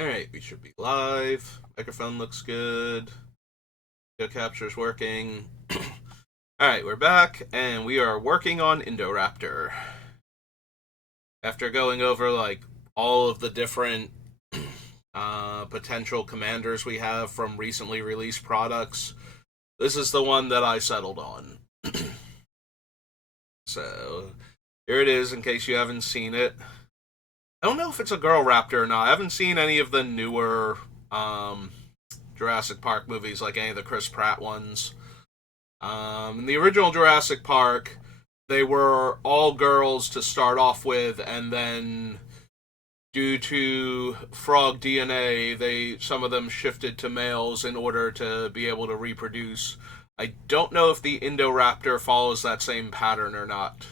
Alright, we should be live. Microphone looks good. Video capture's working. Alright, we're back, and we are working on Indoraptor. After going over, all of the different potential commanders we have from recently released products, this is the one that I settled on. So, here it is, in case you haven't seen it. I don't know if it's a girl raptor or not. I haven't seen any of the newer Jurassic Park movies, like any of the Chris Pratt ones. In the original Jurassic Park, they were all girls to start off with, and then due to frog DNA, some of them shifted to males in order to be able to reproduce. I don't know if the Indoraptor follows that same pattern or not.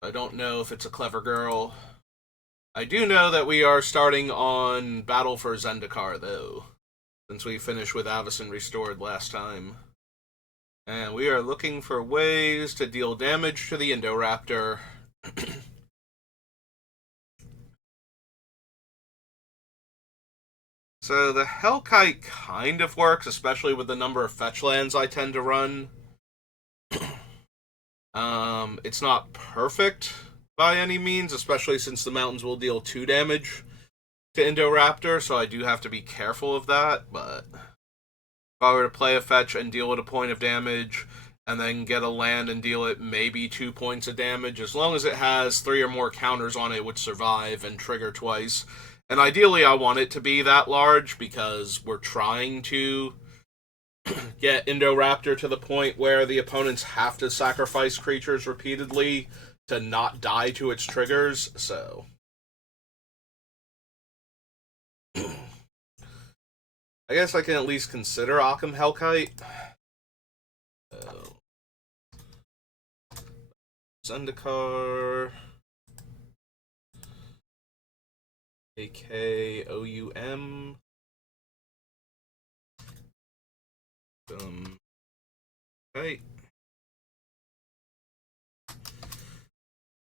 I don't know if it's a clever girl. I do know that we are starting on Battle for Zendikar, though, since we finished with Avacyn Restored last time. And we are looking for ways to deal damage to the Indoraptor. So the Hellkite kind of works, especially with the number of fetch lands I tend to run. It's not perfect by any means, especially since the mountains will deal 2 damage to Indoraptor, so I do have to be careful of that, but if I were to play a fetch and deal it a point of damage, and then get a land and deal it maybe 2 points of damage, as long as it has 3 or more counters on it, it would survive and trigger twice. And ideally I want it to be that large, because we're trying to get Indoraptor to the point where the opponents have to sacrifice creatures repeatedly to not die to its triggers, so I guess I can at least consider Occam Hellkite. Zendikar, AKOUM. Right.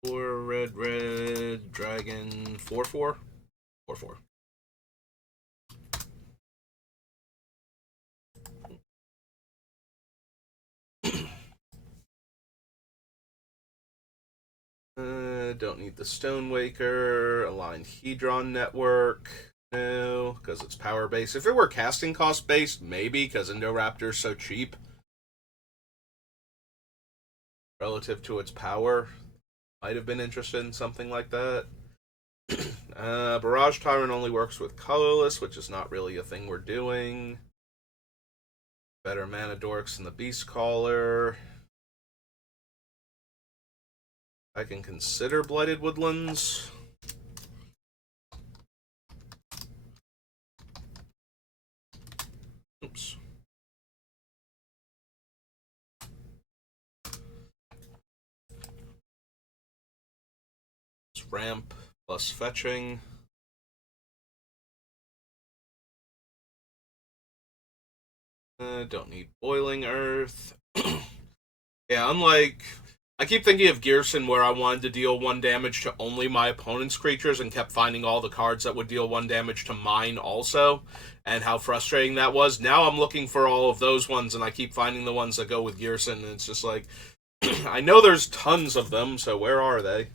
4 red dragon 4/4 4/4. Don't need the Stonewaker. Aligned Hedron Network. No, because it's power based. If it were casting cost based, maybe, because Indoraptor's so cheap relative to its power. Might have been interested in something like that. Barrage Tyrant only works with colorless, which is not really a thing we're doing. Better mana dorks than the Beast Caller. I can consider Blighted Woodlands. Oops. It's ramp plus fetching. Don't need Boiling Earth. Yeah, unlike... I keep thinking of Gearson, where I wanted to deal 1 damage to only my opponent's creatures and kept finding all the cards that would deal 1 damage to mine also, and how frustrating that was. Now I'm looking for all of those ones, and I keep finding the ones that go with Gearson, and it's just like... I know there's tons of them, so where are they?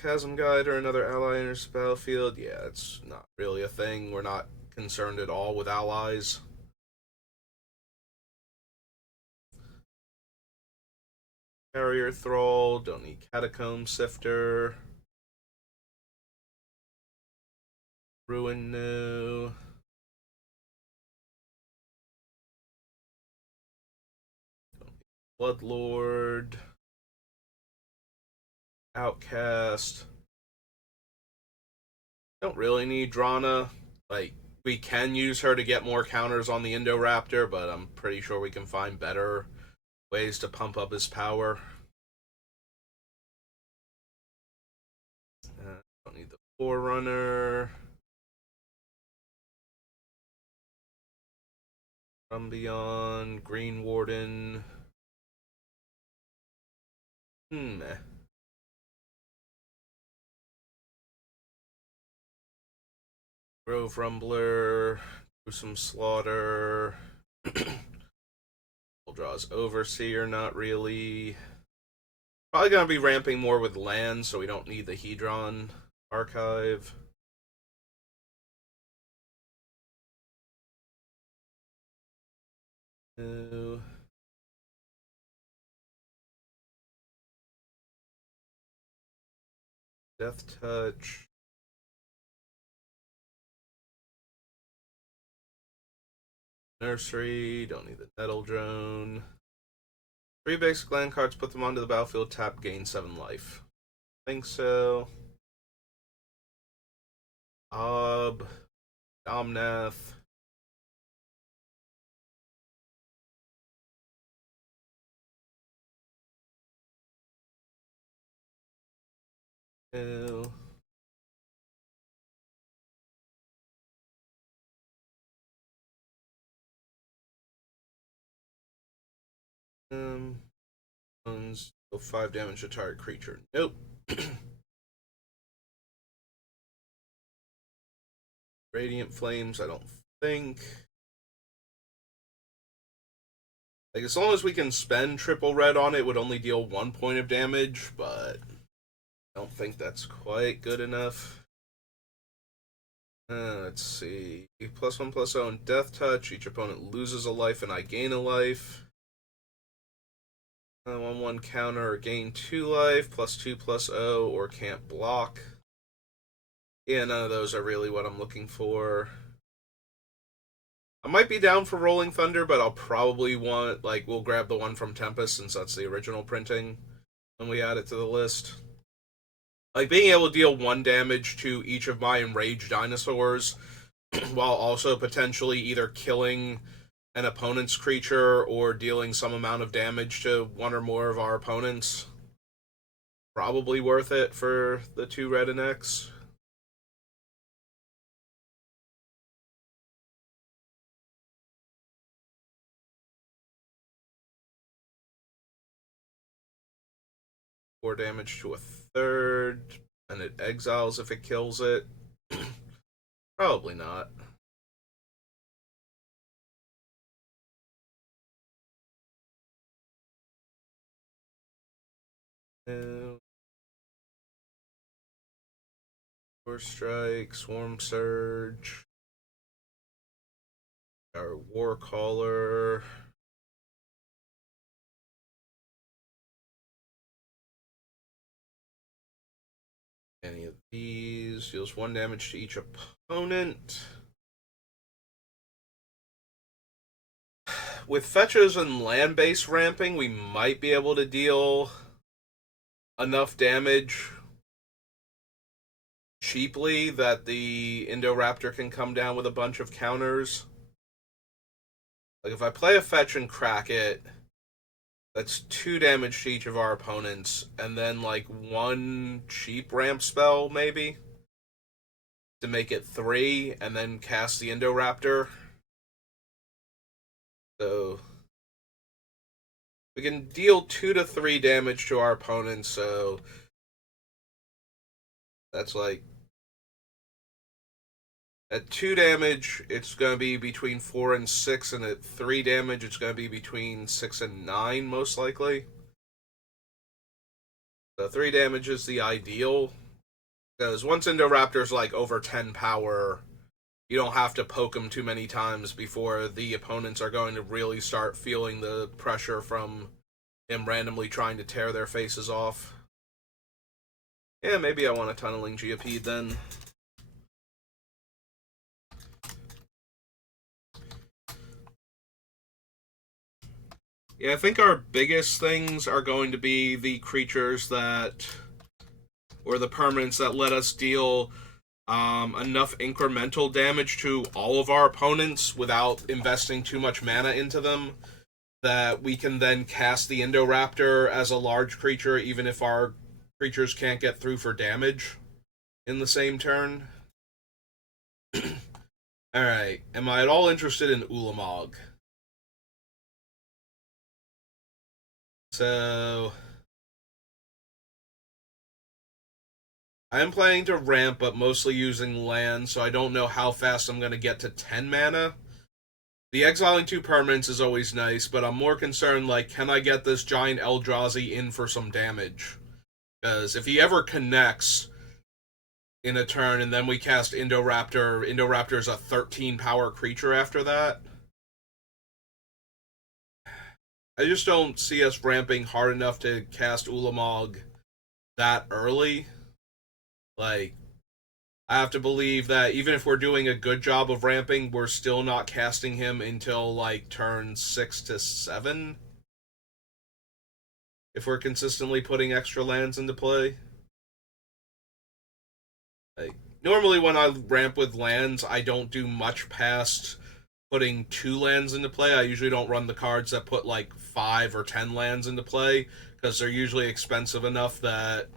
Chasm Guide or another ally enters the battlefield. Yeah, it's not really a thing. We're not concerned at all with allies. Carrier Thrall, don't need Catacomb Sifter. Ruin No. Bloodlord. Outcast. Don't really need Drana. We can use her to get more counters on the Indoraptor, but I'm pretty sure we can find better ways to pump up his power. Don't need the Forerunner. From Beyond, Green Warden. Grove Rumbler, Gruesome Slaughter. Draws Overseer, not really. Probably gonna be ramping more with land, so we don't need the Hedron archive. Death Touch. Nursery, don't need the Nettle Drone. 3 basic land cards, put them onto the battlefield, tap, gain 7 life. Think so. Domnath. Ew. Deal 5 damage to target creature. Nope. Radiant Flames, I don't think. Like, as long as we can spend triple red on it, it would only deal 1 point of damage, but I don't think that's quite good enough. Let's see. +1/+0 and Death Touch. Each opponent loses a life and I gain a life. 1/1 counter or gain 2 life. +2/+0 or can't block. Yeah, none of those are really what I'm looking for. I might be down for Rolling Thunder, but I'll probably want, like, we'll grab the one from Tempest since that's the original printing when we add it to the list. Like, being able to deal 1 damage to each of my enraged dinosaurs while also potentially either killing an opponent's creature or dealing some amount of damage to one or more of our opponents, probably worth it for the 2 red and X. Four damage to a third, and it exiles if it kills it. Probably not. Force Strike, Swarm Surge, our War Caller. Any of these deals 1 damage to each opponent. With fetches and land-based ramping, we might be able to deal enough damage cheaply that the Indoraptor can come down with a bunch of counters. Like, if I play a fetch and crack it, that's 2 damage to each of our opponents, and then, like, 1 cheap ramp spell, maybe, to make it 3, and then cast the Indoraptor. So, we can deal 2 to 3 damage to our opponents, so that's like, at 2 damage, it's going to be between 4 and 6, and at 3 damage, it's going to be between 6 and 9, most likely. So 3 damage is the ideal, because once Indoraptor's like over 10 power, you don't have to poke them too many times before the opponents are going to really start feeling the pressure from him randomly trying to tear their faces off. Yeah, maybe I want a Tunneling Geopede then. Yeah, I think our biggest things are going to be the creatures that, or the permanents that let us deal enough incremental damage to all of our opponents without investing too much mana into them, that we can then cast the Indoraptor as a large creature even if our creatures can't get through for damage in the same turn. Alright, am I at all interested in Ulamog? So, I am planning to ramp, but mostly using land, so I don't know how fast I'm going to get to 10 mana. The exiling 2 permanents is always nice, but I'm more concerned, like, can I get this giant Eldrazi in for some damage? Because if he ever connects in a turn and then we cast Indoraptor is a 13 power creature after that, I just don't see us ramping hard enough to cast Ulamog that early. Like, I have to believe that even if we're doing a good job of ramping, we're still not casting him until like turn 6 to 7. If we're consistently putting extra lands into play. Like, normally when I ramp with lands, I don't do much past putting 2 lands into play. I usually don't run the cards that put like 5 or 10 lands into play because they're usually expensive enough that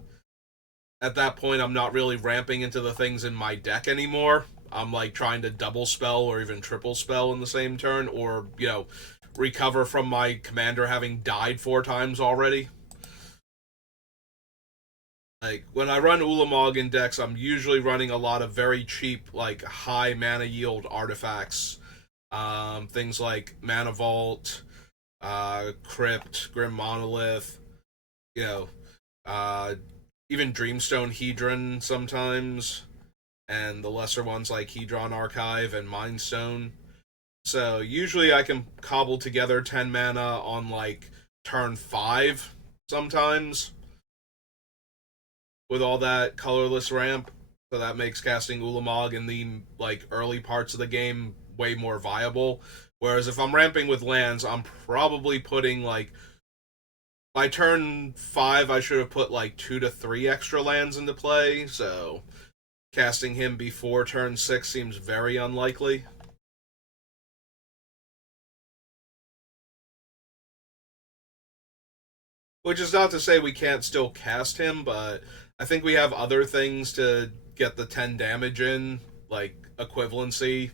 at that point I'm not really ramping into the things in my deck anymore. I'm like trying to double spell or even triple spell in the same turn, or recover from my commander having died 4 times already. Like, when I run Ulamog in decks, I'm usually running a lot of very cheap, like, high mana yield artifacts. Things like Mana Vault, Crypt, Grim Monolith, you know, uh, even Dreamstone Hedron sometimes, and the lesser ones like Hedron Archive and Mindstone. So usually I can cobble together 10 mana on like turn 5 sometimes with all that colorless ramp. So that makes casting Ulamog in the like early parts of the game way more viable. Whereas if I'm ramping with lands, I'm probably putting like by turn 5 I should have put like 2 to 3 extra lands into play, so casting him before turn 6 seems very unlikely. Which is not to say we can't still cast him, but I think we have other things to get the 10 damage in, like equivalency.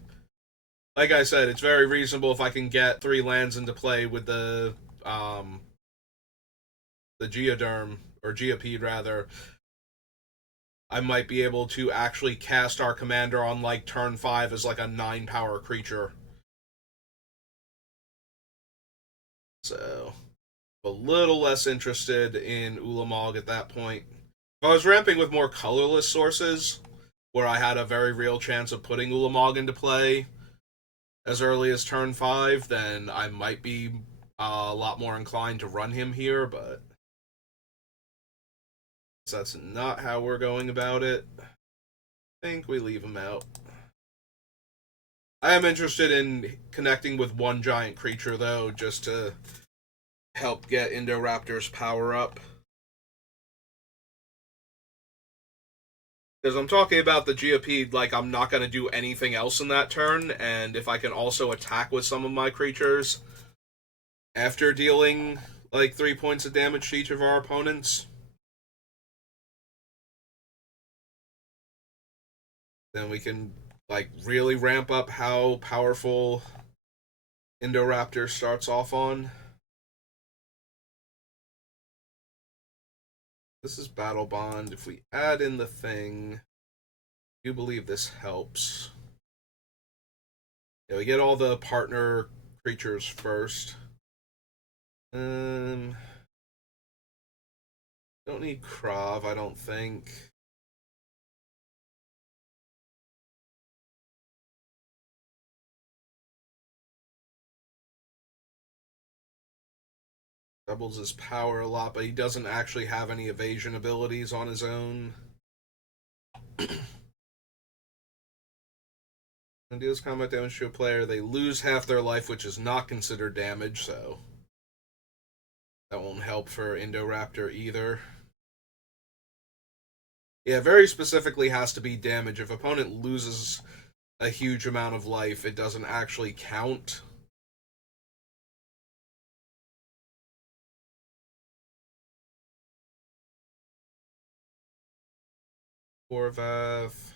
Like I said, it's very reasonable if I can get 3 lands into play with um the Geoderm, or Geopede rather. I might be able to actually cast our commander on like turn 5 as like a 9 power creature. So a little less interested in Ulamog at that point. If I was ramping with more colorless sources, where I had a very real chance of putting Ulamog into play as early as turn 5, then I might be a lot more inclined to run him here, but that's not how we're going about it. I think we leave him out. I am interested in connecting with one giant creature, though, just to help get Indoraptor's power up. Because I'm talking about the Geopede like I'm not going to do anything else in that turn, and if I can also attack with some of my creatures after dealing like 3 points of damage to each of our opponents, then we can like really ramp up how powerful Indoraptor starts off on. This is Battle Bond. If we add in the thing, I do believe this helps. Yeah, we get all the partner creatures first. Don't need Krav, I don't think. Doubles his power a lot, but he doesn't actually have any evasion abilities on his own. When deals combat damage to a player, they lose half their life, which is not considered damage, so that won't help for Indoraptor either. Yeah, very specifically has to be damage. If opponent loses a huge amount of life, it doesn't actually count. Horvath.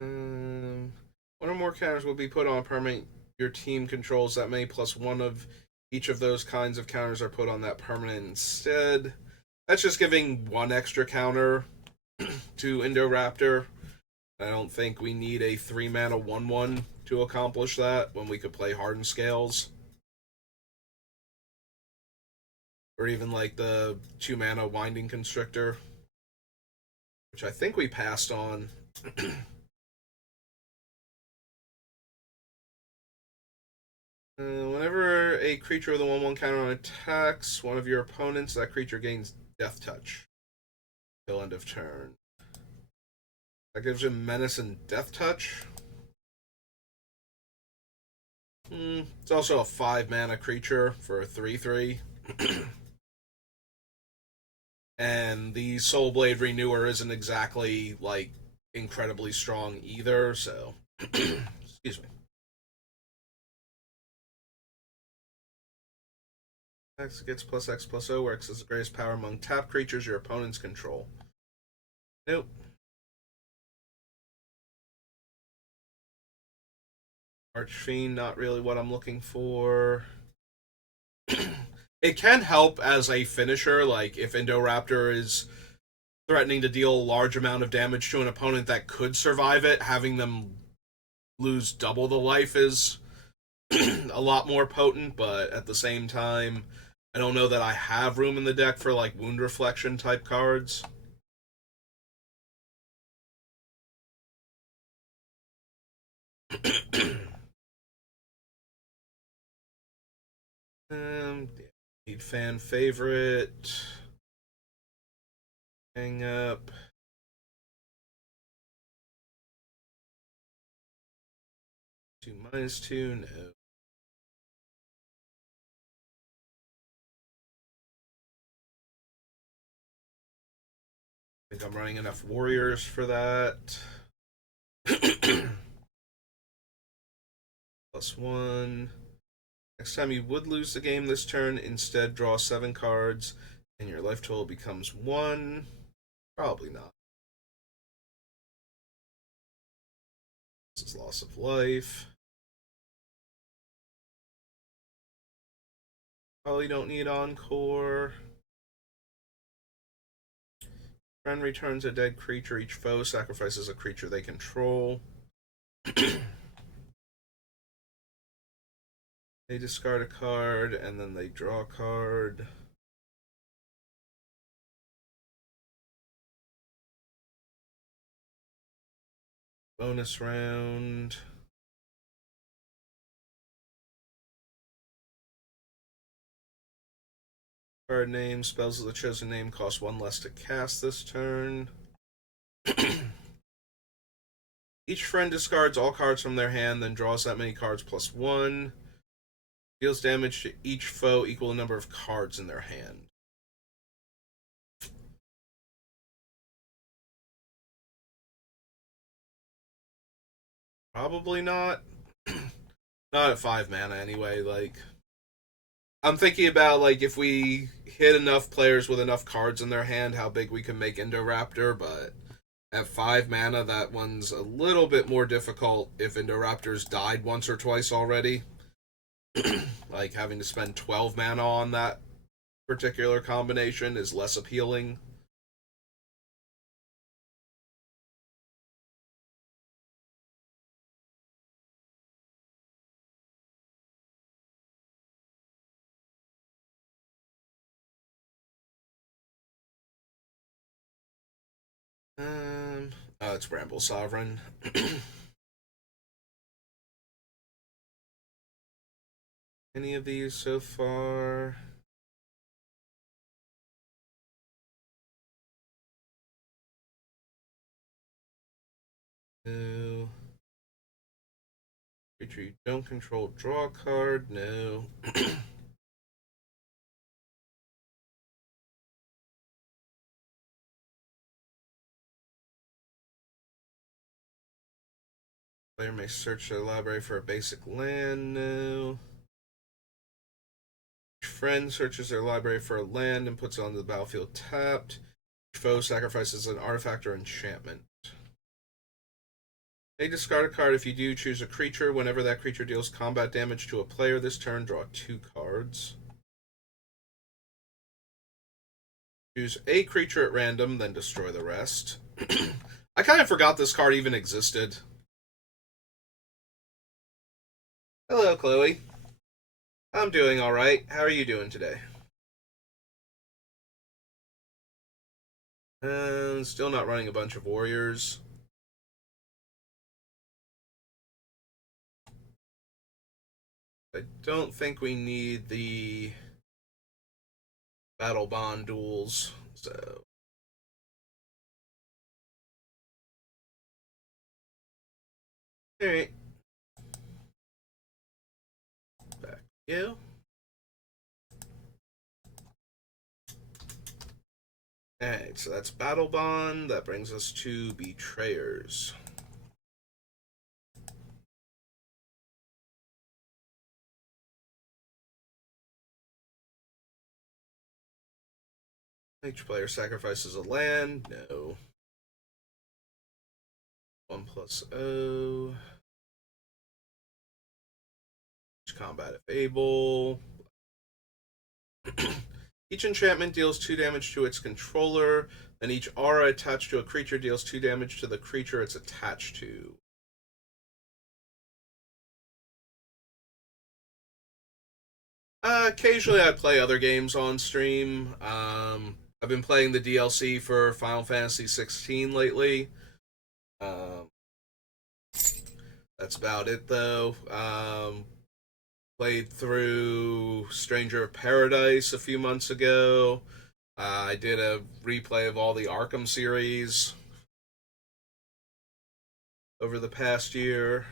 One or more counters will be put on permanent your team controls that may plus one of Each of those kinds of counters are put on that permanent instead. That's just giving one extra counter to Indoraptor. I don't think we need a 3-mana 1/1 to accomplish that when we could play Hardened Scales. Or even like the 2-mana Winding Constrictor, which I think we passed on. Whenever a creature with a 1/1 counter attacks one of your opponents, that creature gains Death Touch till end of turn. That gives him Menace and Death Touch. It's also a 5-mana creature for a 3/3. And the Soul Blade Renewer isn't exactly, like, incredibly strong either, so... Excuse me. X gets +X+O, where X is the greatest power among tapped creatures your opponents control. Nope. Archfiend, not really what I'm looking for. It can help as a finisher, like if Indoraptor is threatening to deal a large amount of damage to an opponent that could survive it, having them lose double the life is a lot more potent, but at the same time, I don't know that I have room in the deck for like Wound Reflection type cards. Need fan favorite. Hang up. 2/2, no. I think I'm running enough warriors for that. +1. Next time you would lose the game this turn, instead draw 7 cards, and your life total becomes 1. Probably not. This is loss of life. Probably don't need Encore. Friend returns a dead creature. Each foe sacrifices a creature they control. They discard a card, and then they draw a card. Bonus round. Card name. Spells of the chosen name cost 1 less to cast this turn. Each friend discards all cards from their hand, then draws that many cards +1. Deals damage to each foe equal to the number of cards in their hand. Probably not. Not at 5 mana anyway. Like, I'm thinking about like if we hit enough players with enough cards in their hand, how big we can make Indoraptor, but at 5 mana, that one's a little bit more difficult if Indoraptor's died once or twice already. Like, having to spend 12 mana on that particular combination is less appealing. Oh, it's Bramble Sovereign. Any of these so far? No. Creature you don't control, draw a card. No. Player may search their library for a basic land. No. Each friend searches their library for a land and puts it onto the battlefield tapped. Each foe sacrifices an artifact or enchantment. May discard a card. If you do, choose a creature. Whenever that creature deals combat damage to a player this turn, draw 2 cards. Choose a creature at random, then destroy the rest. I kind of forgot this card even existed. Hello, Chloe. I'm doing alright. How are you doing today? Still not running a bunch of warriors. I don't think we need the battle bond duels, so alright. Back to you. Alright, so that's battle bond. That brings us to betrayers. Each player sacrifices a land. No. 1+0. Each combat if able. Each enchantment deals 2 damage to its controller, and each aura attached to a creature deals 2 damage to the creature it's attached to. Occasionally I play other games on stream. I've been playing the DLC for Final Fantasy 16 lately. That's about it, though. Played through Stranger of Paradise a few months ago. I did a replay of all the Arkham series over the past year.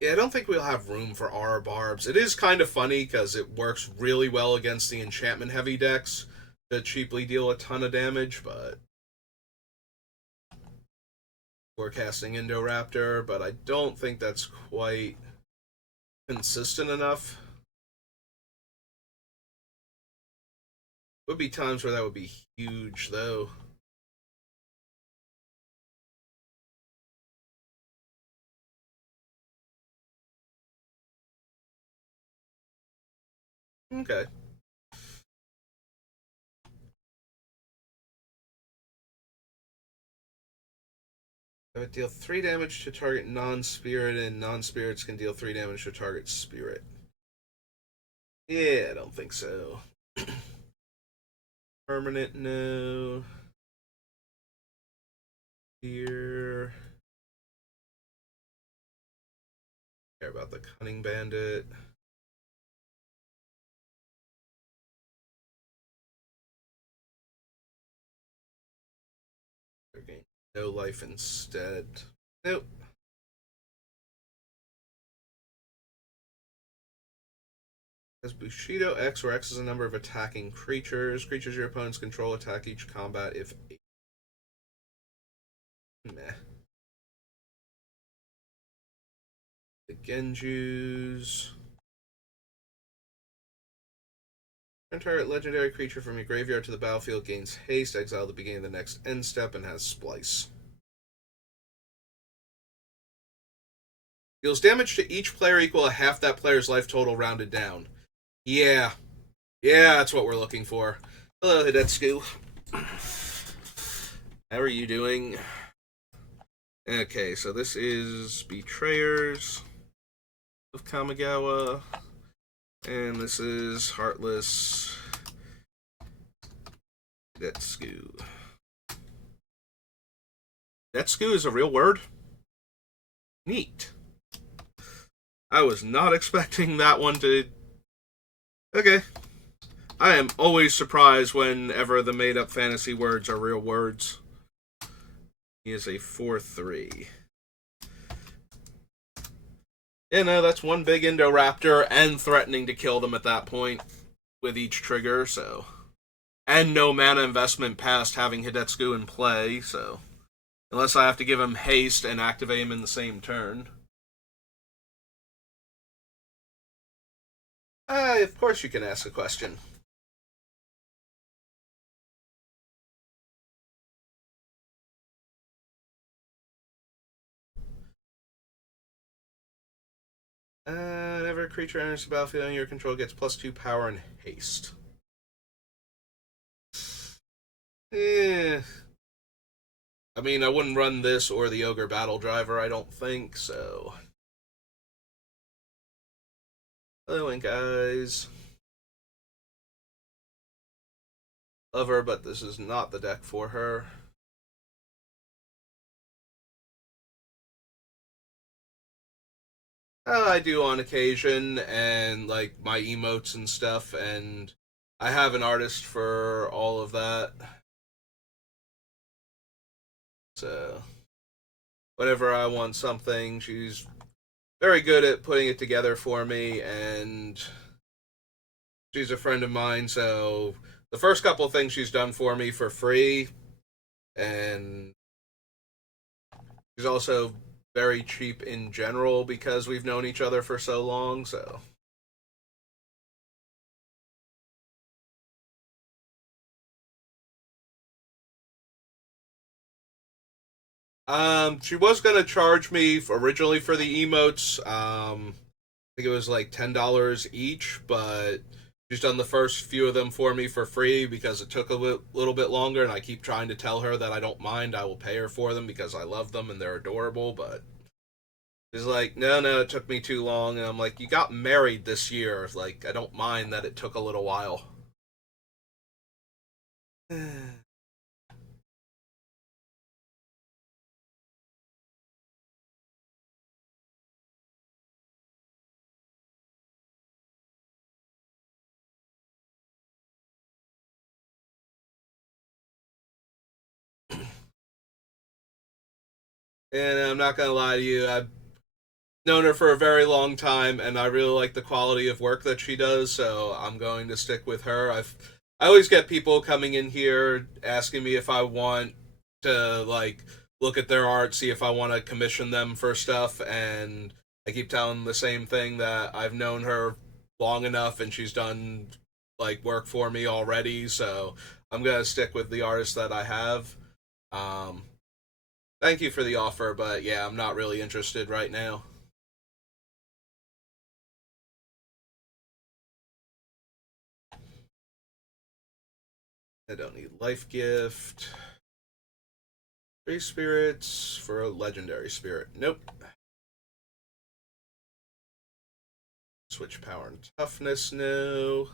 Yeah, I don't think we'll have room for Aura Barbs. It is kind of funny because it works really well against the enchantment heavy decks to cheaply deal a ton of damage, but we're casting Indoraptor, but I don't think that's quite consistent enough. Would be times where that would be huge, though. Okay. It would deal 3 damage to target non-spirit, and non-spirits can deal 3 damage to target spirit. Yeah, I don't think so. Permanent, no. Here. Care about the Cunning Bandit. Gain no life instead. Nope. Has Bushido X, where X is a number of attacking creatures. Creatures your opponents control attack each combat if 8. Meh. The Genjus. Target legendary creature from your graveyard to the battlefield gains haste, exile at the beginning of the next end step, and has splice. Deals damage to each player equal to half that player's life total rounded down. Yeah. Yeah, that's what we're looking for. Hello, Hidetsugu. How are you doing? Okay, so this is Betrayers of Kamigawa. And this is Heartless Hidetsugu. Hidetsugu is a real word? Neat. I was not expecting that one to... Okay. I am always surprised whenever the made-up fantasy words are real words. He is a 4/3. Yeah, no, that's one big Indoraptor and threatening to kill them at that point with each trigger, so... And no mana investment past having Hidetsugu in play, so... Unless I have to give him haste and activate him in the same turn. Of course you can ask a question. Whenever a creature enters the battlefield under your control, gets +2 power and haste. Eh. I mean, I wouldn't run this or the Ogre Battle Driver, I don't think, so. Hello, and guys. Love her, but this is not the deck for her. I do on occasion, and like my emotes and stuff, and I have an artist for all of that. So, whenever I want something, she's very good at putting it together for me, and she's a friend of mine, so the first couple of things she's done for me for free, and she's also very cheap in general because we've known each other for so long, so. She was gonna charge me originally for the emotes. I think it was like $10 each, but she's done the first few of them for me for free because it took a little bit longer, and I keep trying to tell her that I don't mind. I will pay her for them because I love them and they're adorable, but she's like, no, it took me too long, and I'm like, you got married this year. Like, I don't mind that it took a little while. And I'm not gonna lie to you, I've known her for a very long time, and I really like the quality of work that she does, so I'm going to stick with her. I always get people coming in here asking me if I want to like look at their art, see if I want to commission them for stuff, and I keep telling them the same thing, that I've known her long enough and she's done like work for me already, so I'm gonna stick with the artist that I have. Um, Thank you for the offer, but yeah, I'm not really interested right now. I don't need life gift. 3 spirits for a legendary spirit. Nope. Switch power and toughness. No.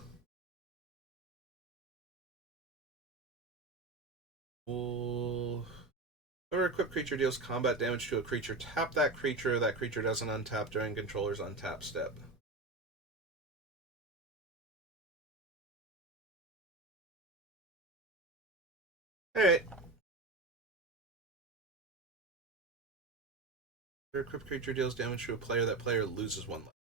Whenever an equipped creature deals combat damage to a creature, tap that creature. That creature doesn't untap during controller's untap step. Alright. Whenever an equipped creature deals damage to a player, that player loses 1 life.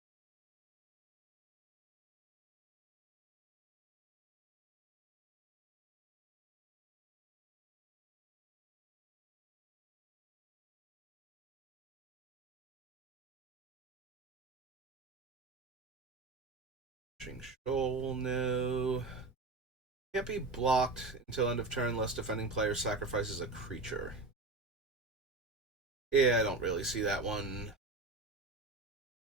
Shoal, no. Can't be blocked until end of turn unless defending player sacrifices a creature. Yeah, I don't really see that one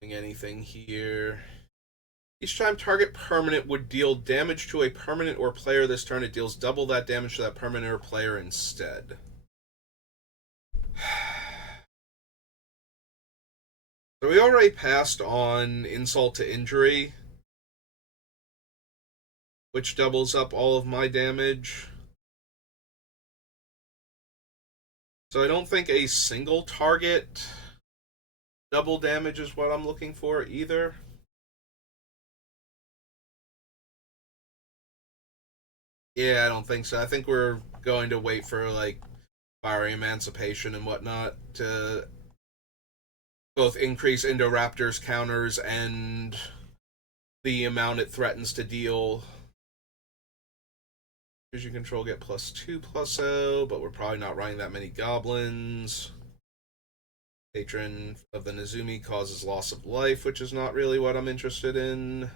doing anything here. Each time target permanent would deal damage to a permanent or player this turn, it deals double that damage to that permanent or player instead. So we already passed on insult to injury, which doubles up all of my damage. So I don't think a single target double damage is what I'm looking for either. Yeah, I don't think so. I think we're going to wait for like Fiery Emancipation and whatnot to both increase Indoraptor's counters and the amount it threatens to deal. Vision control get +2/+0, but we're probably not running that many goblins. Patron of the Nezumi causes loss of life, which is not really what I'm interested in.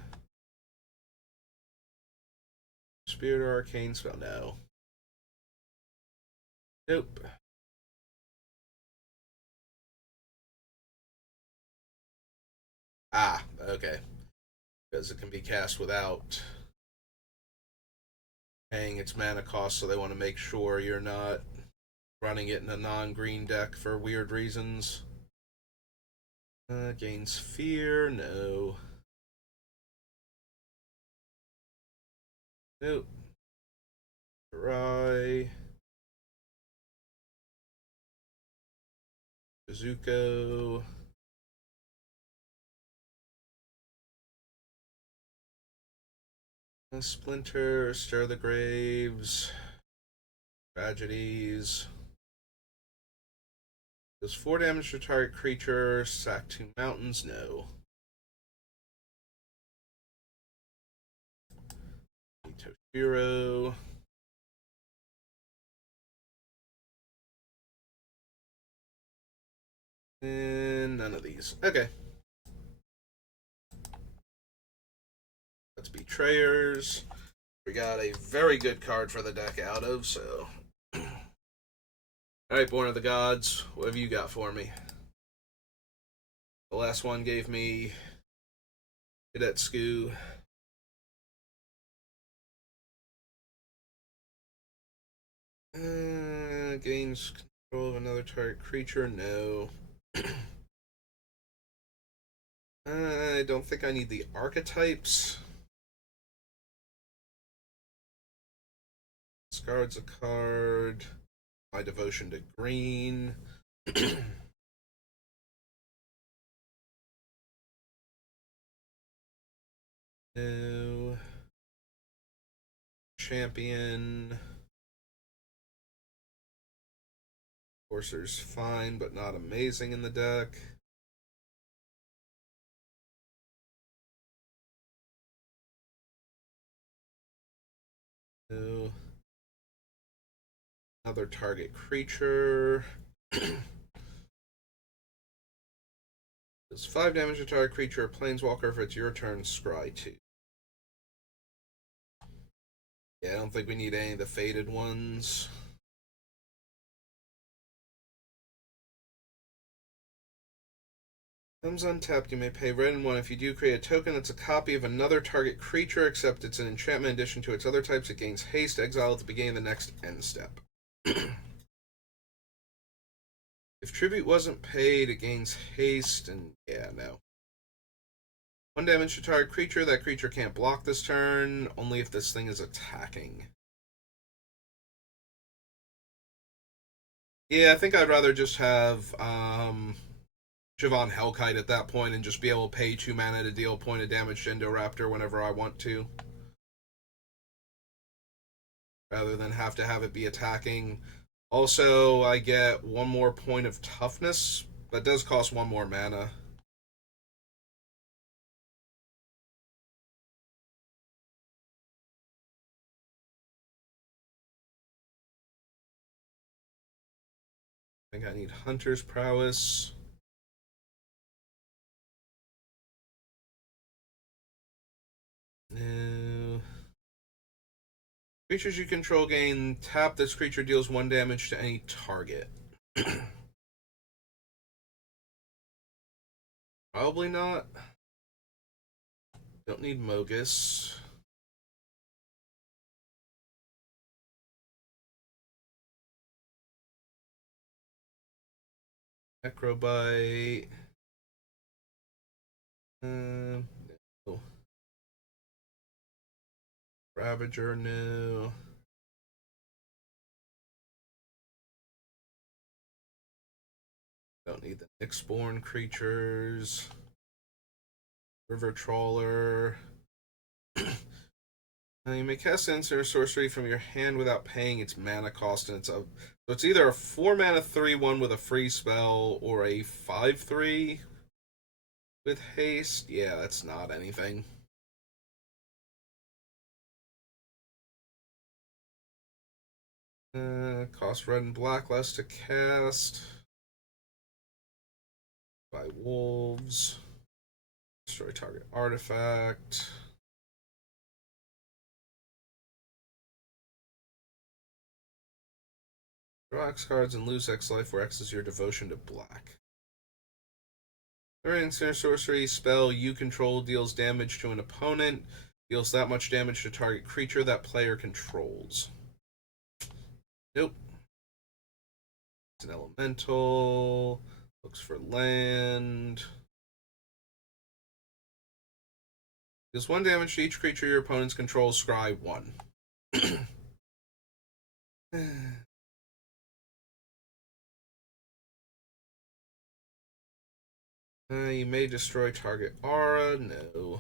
Spirit or Arcane Spell? No. Nope. Ah, okay. Because it can be cast without paying its mana cost, so they want to make sure you're not running it in a non-green deck for weird reasons. Gains fear, no. Nope. Rai. Kazuko. Splinter, Stir the Graves. Tragedies. Does 4 damage to target creature. Sack 2 mountains, no. Toshiro. And none of these. Okay. That's Betrayers. We got a very good card for the deck out of, so. Alright, Born of the Gods. What have you got for me? The last one gave me Hidetsugu. Gains control of another target creature? No. I don't think I need the archetypes. Discards a card. My devotion to green. No. Champion. Courser's fine, but not amazing in the deck. No. Another target creature. Does 5 damage to target creature or planeswalker. If it's your turn, scry 2. Yeah, I don't think we need any of the faded ones. Comes untapped, you may pay red and 1. If you do, create a token that's a copy of another target creature, except it's an enchantment in addition to its other types. It gains haste, exile at the beginning of the next end step. If tribute wasn't paid, it gains haste, and yeah, no. 1 damage to target creature. That creature can't block this turn, only if this thing is attacking. Yeah, I think I'd rather just have Siobhan Hellkite at that point and just be able to pay 2 mana to deal a point of damage to Indoraptor whenever I want to. Rather than have to have it be attacking. Also, I get 1 more point of toughness. That does cost 1 more mana. I think I need Hunter's Prowess. No. Creatures you control gain tap. This creature deals 1 damage to any target. Probably not. Don't need Mogus. Necrobite. No. Ravager, no. Don't need the Nyxborn creatures. River Trawler. You may cast instant or sorcery from your hand without paying its mana cost, and so it's either a 4 mana 3/1 with a free spell or a 5/3 with haste. Yeah, that's not anything. Cost red and black less to cast. By wolves. Destroy target artifact. Draw X cards and lose X life, where X is your devotion to black. During instant sorcery spell you control deals damage to an opponent, deals that much damage to target creature that player controls. Nope. It's an elemental. Looks for land. Deals 1 damage to each creature your opponents controls, scry 1. You may destroy target aura. No.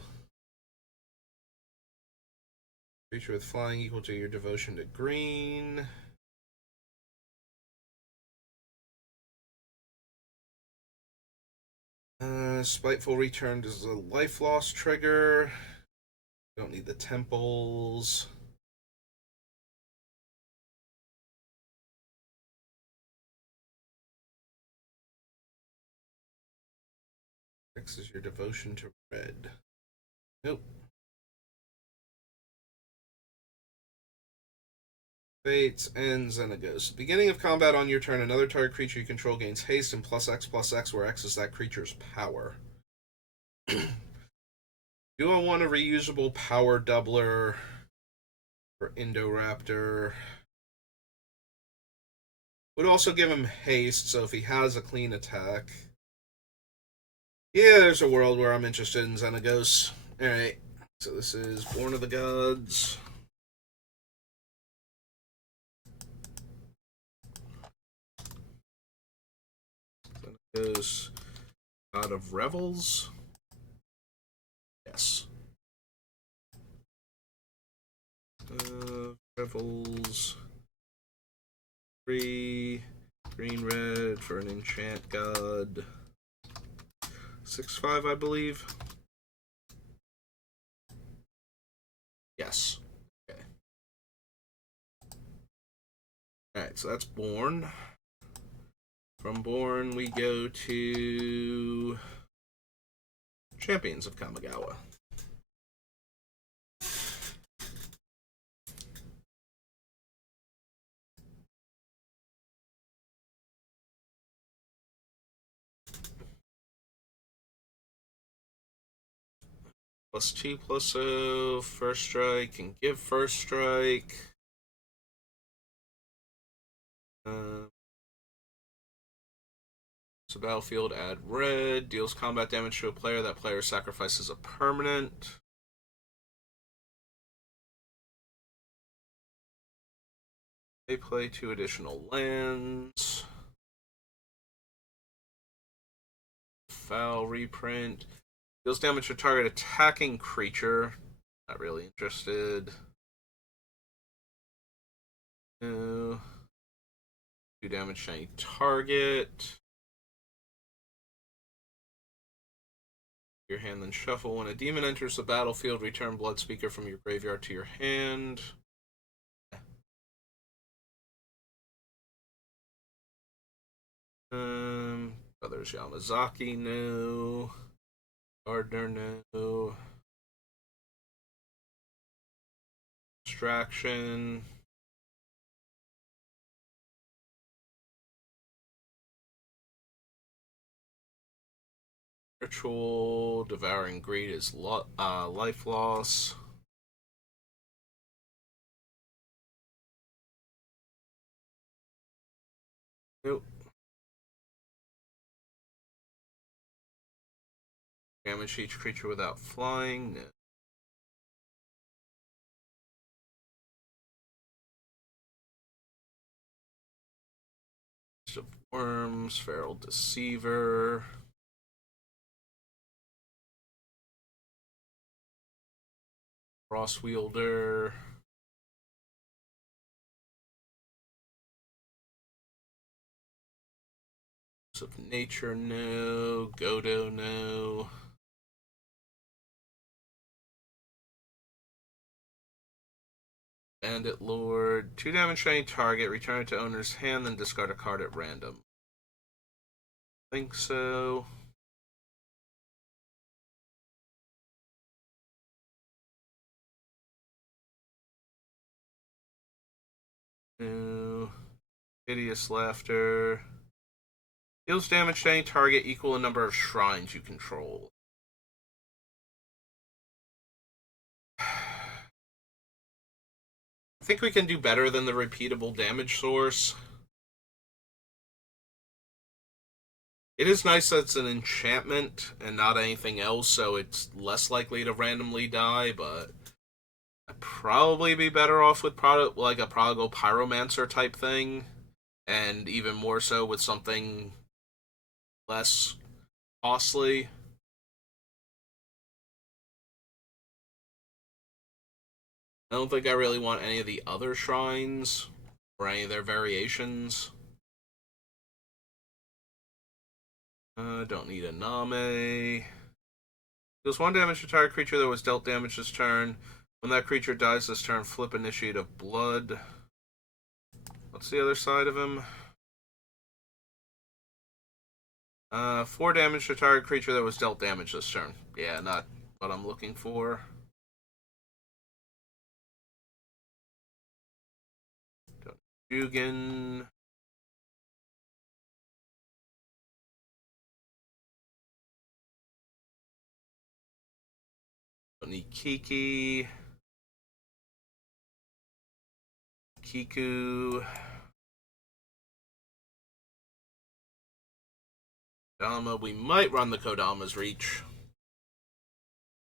Creature with flying equal to your devotion to green. Spiteful Return is a life loss trigger. Don't need the temples. X is your devotion to red. Nope. Fates ends and it goes. Beginning of combat on your turn, another target creature you control gains haste and +X/+X, where X is that creature's power. Do I want a reusable power doubler for Indoraptor? Would also give him haste, so if he has a clean attack. Yeah, there's a world where I'm interested in Xenagos. Alright, so this is Born of the Gods. Xenagos, God of Revels. Yes. Revels. 3 green red for an enchant god. 6/5, I believe. Yes. Okay. Alright, so that's Born. From Born, we go to Champions of Kamigawa. +2/+0, first strike, and give first strike. So battlefield, add red, deals combat damage to a player. That player sacrifices a permanent. They play 2 additional lands. Foul reprint. Deals damage to target attacking creature. Not really interested. No. 2 damage to any target. Your hand, then shuffle. When a demon enters the battlefield, return Bloodspeaker from your graveyard to your hand. Brothers Yamazaki, no. Gardner, no. Distraction. Ritual. Devouring Greed is life loss. Nope. Damage each creature without flying. No. Of Worms, Feral Deceiver. Cross Wielder. Of Nature, no. Godo, no. Bandit Lord. 2 damage to any target. Return it to owner's hand, then discard a card at random. Think so. No. Hideous Laughter. Deals damage to any target equal in number of shrines you control. I think we can do better than the repeatable damage source. It is nice that it's an enchantment and not anything else, so it's less likely to randomly die, but I'd probably be better off with like a Prodigal Pyromancer type thing, and even more so with something less costly. I don't think I really want any of the other shrines or any of their variations. Don't need a Name. Deals 1 damage to target creature that was dealt damage this turn. When that creature dies this turn, flip Initiate of Blood. What's the other side of him? 4 damage to target creature that was dealt damage this turn. Yeah, not what I'm looking for. Dugan. Don't need Kiki. Kiku. Kodama. We might run the Kodama's Reach.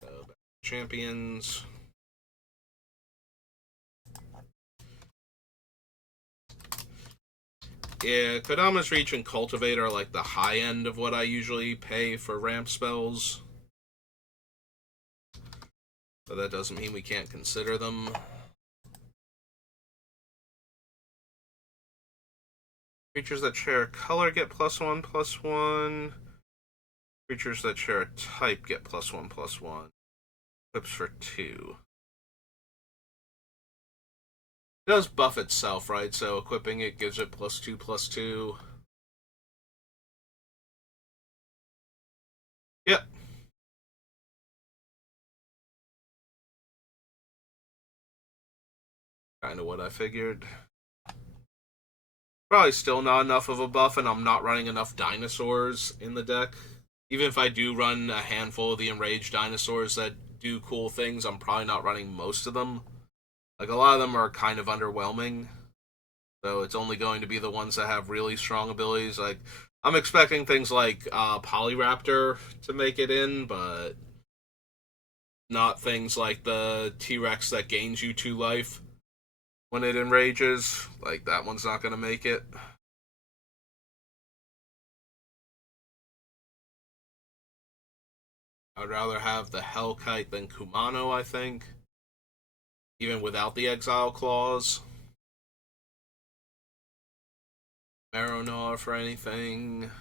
So, champions. Yeah, Kodama's Reach and Cultivate are like the high end of what I usually pay for ramp spells. But that doesn't mean we can't consider them. Creatures that share color get +1/+1. Creatures that share a type get +1/+1. Equips for 2. It does buff itself, right? So equipping it gives it +2/+2. Yep. Kind of what I figured. Probably still not enough of a buff, and I'm not running enough dinosaurs in the deck. Even if I do run a handful of the enraged dinosaurs that do cool things, I'm probably not running most of them. Like, a lot of them are kind of underwhelming. So it's only going to be the ones that have really strong abilities. Like, I'm expecting things like Polyraptor to make it in, but not things like the T-Rex that gains you 2 life when it enrages. Like, that one's not going to make it. I'd rather have the Hellkite than Kumano, I think. Even without the Exile Clause. Marrow for anything.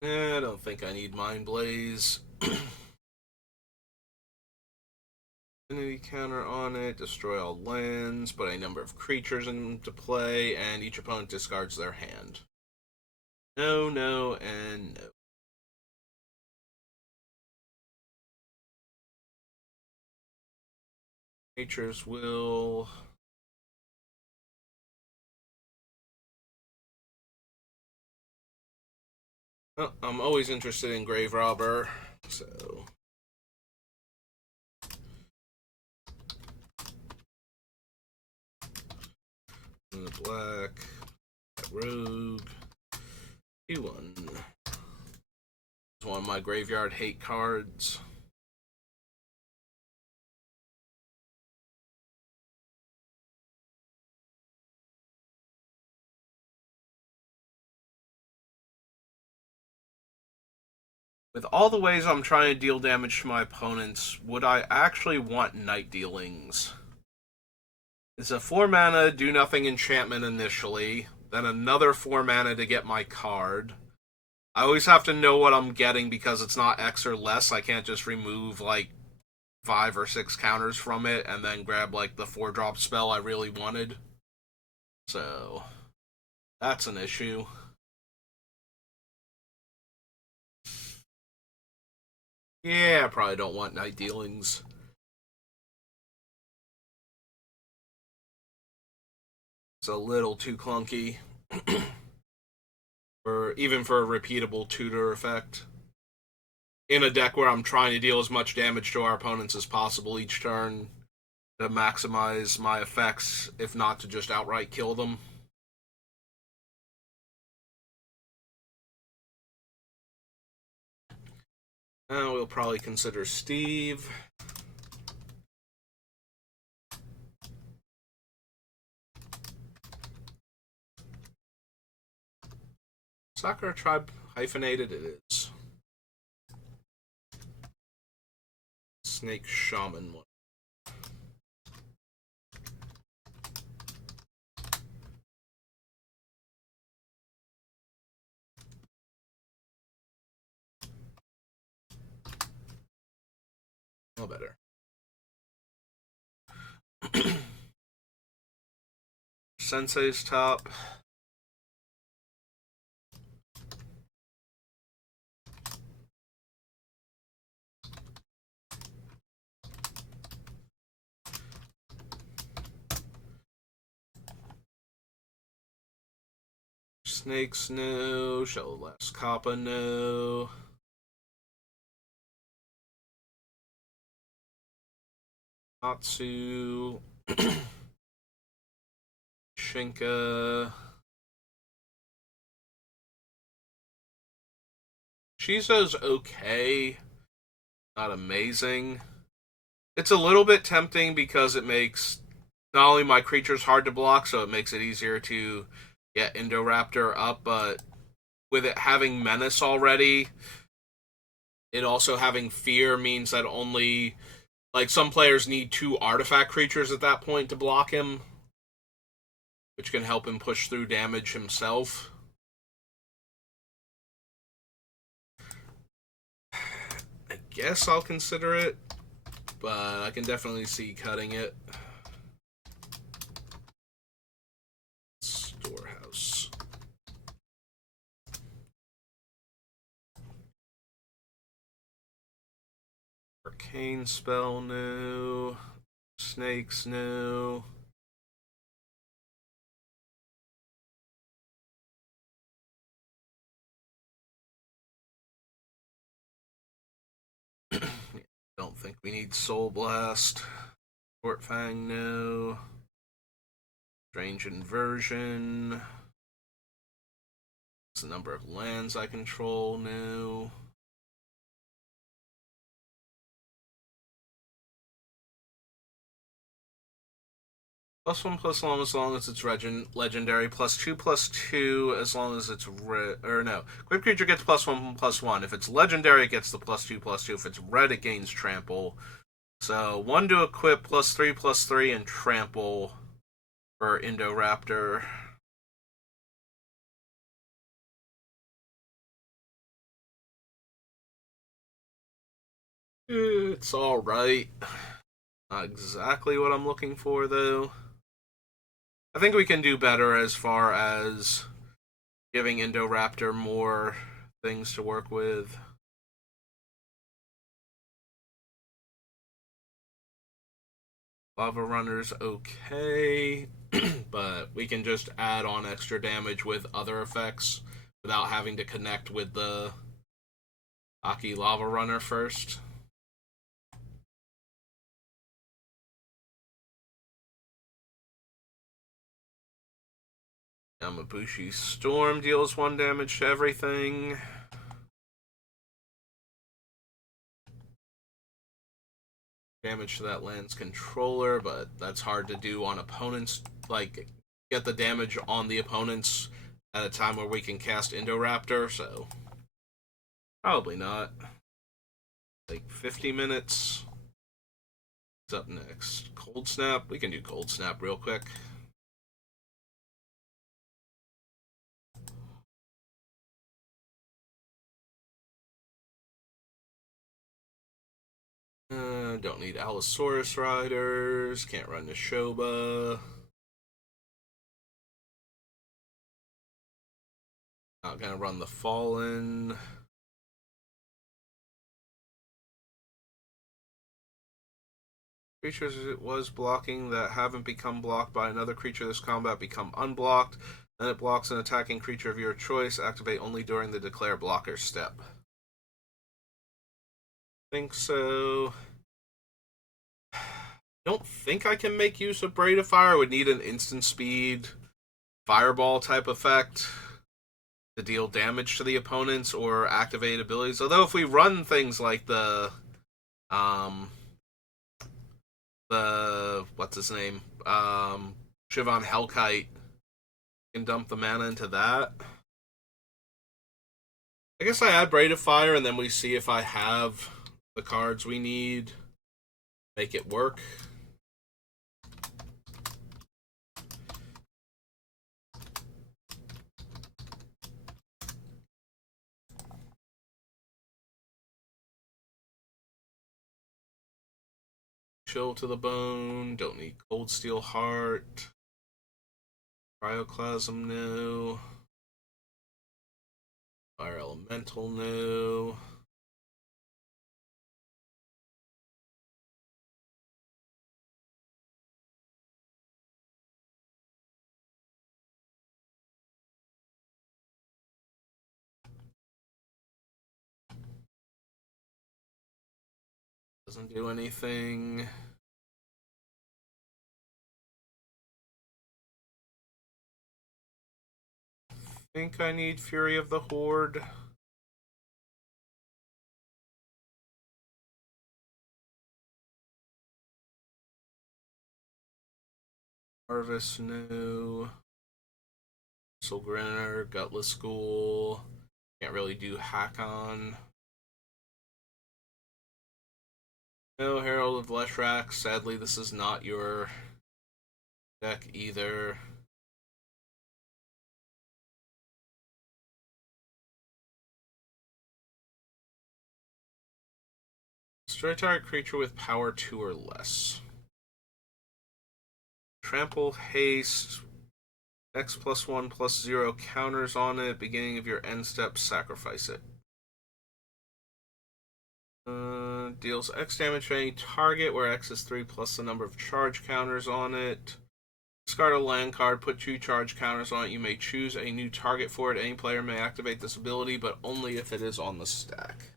I don't think I need Mind Blaze. Affinity counter on it, destroy all lands, put a number of creatures into play, and each opponent discards their hand. No, no, and no. Nature's Will. Oh, I'm always interested in Grave Robber, so. And the black. Rogue. E1. It's one of my graveyard hate cards. With all the ways I'm trying to deal damage to my opponents, would I actually want Night Dealings? It's a 4 mana, do nothing enchantment initially, then another 4 mana to get my card. I always have to know what I'm getting because it's not X or less. I can't just remove like 5 or 6 counters from it and then grab like the 4-drop spell I really wanted. So that's an issue. Yeah, I probably don't want night dealings. It's a little too clunky. For even for a repeatable tutor effect. In a deck where I'm trying to deal as much damage to our opponents as possible each turn to maximize my effects, if not to just outright kill them. We'll probably consider Steve. Sakura Tribe hyphenated? It is. Snake Shaman one. No better. Sensei's top. Snakes, no. Shell Last Kappa, no. Natsu. Shinka. Shizo's okay. Not amazing. It's a little bit tempting because it makes not only my creatures hard to block, so it makes it easier to get Indoraptor up, but with it having Menace already, it also having Fear means that only, like, some players need 2 artifact creatures at that point to block him, which can help him push through damage himself. I guess I'll consider it, but I can definitely see cutting it. Storehouse. Arcane spell, no. Snakes, no. Don't think we need Soul Blast. Short Fang, no. Strange Inversion. It's the number of lands I control, no. +1/+1 as long as it's legendary. +2/+2 as long as it's red. Or no. Equipped creature gets +1/+1. If it's legendary, it gets the +2/+2. If it's red, it gains trample. So 1 to equip, +3/+3, and trample for Indoraptor. It's alright. Not exactly what I'm looking for, though. I think we can do better as far as giving Indoraptor more things to work with. Lava Runner's okay, but we can just add on extra damage with other effects without having to connect with the Aki Lava Runner first. Yamabushi Storm deals 1 damage to everything. Damage to that land's controller, but that's hard to do on opponents. Like, get the damage on the opponents at a time where we can cast Indoraptor, so probably not. Like 50 minutes. What's up next? Cold Snap? We can do Cold Snap real quick. Don't need Allosaurus Riders. Can't run Neshoba. Not gonna run the Fallen. Creatures it was blocking that haven't become blocked by another creature this combat become unblocked. Then it blocks an attacking creature of your choice. Activate only during the declare blocker step. Think so. Don't think I can make use of Braid of Fire. I would need an instant speed fireball type effect to deal damage to the opponents or activate abilities. Although if we run things like the what's his name? Shivon Hellkite, can dump the mana into that. I guess I add Braid of Fire and then we see if I have the cards we need. Make it work. Chill to the Bone. Don't need Cold Steel Heart. Cryoclasm, no. Fire Elemental, no. Doesn't do anything. I think I need Fury of the Horde. Harvest, no. Soul Grinner, Gutless Ghoul. Can't really do Hack-On. No, Herald of Leshrac. Sadly, this is not your deck either. Destroy target creature with power 2 or less. Trample, Haste. X +1/+0 counters on it. Beginning of your end step, sacrifice it. Deals X damage to any target where X is 3 plus the number of charge counters on it. Discard a land card, put 2 charge counters on it. You may choose a new target for it. Any player may activate this ability, but only if it is on the stack.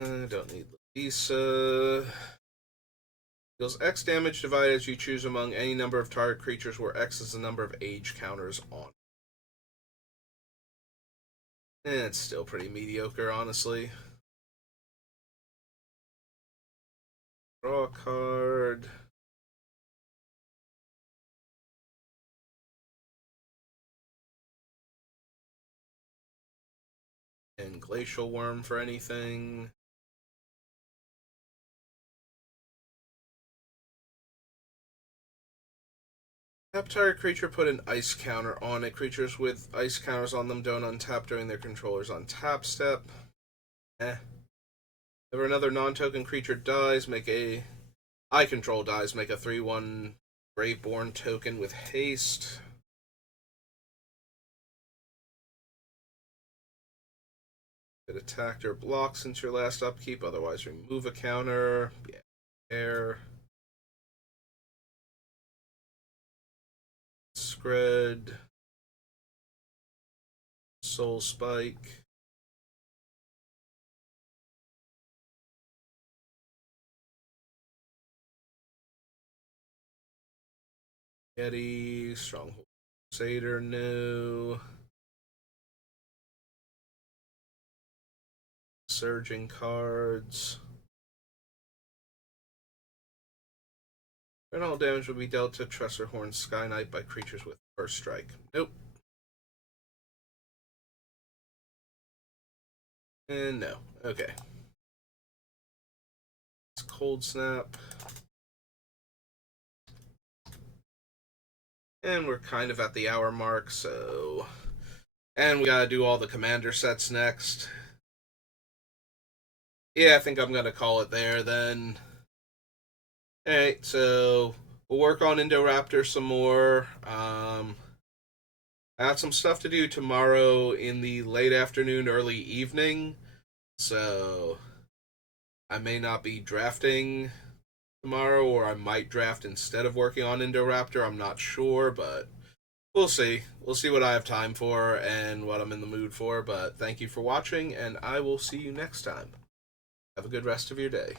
Don't need Lisa. Deals X damage divided as you choose among any number of target creatures where X is the number of age counters on. It's still pretty mediocre, honestly. Draw a card. And Glacial Worm for anything. Tap target creature, put an ice counter on it. Creatures with ice counters on them don't untap during their controller's untap step. If another non-token creature dies, make a... I control dies, make a 3/1 Graveborn token with haste. It attacked or blocked since your last upkeep, otherwise remove a counter. Yeah, air. Scred. Soul Spike. Yeti. Stronghold Crusader, no. Surging cards. And all damage will be dealt to Tressorhorn Sky Knight by creatures with First Strike. Nope. And no. Okay. It's Cold Snap. And we're kind of at the hour mark, so... And we gotta do all the commander sets next. Yeah, I think I'm gonna call it there then. Alright, so we'll work on Indoraptor some more. I got some stuff to do tomorrow in the late afternoon, early evening, so I may not be drafting tomorrow, or I might draft instead of working on Indoraptor. I'm not sure, but we'll see. We'll see what I have time for and what I'm in the mood for. But thank you for watching, and I will see you next time. Have a good rest of your day.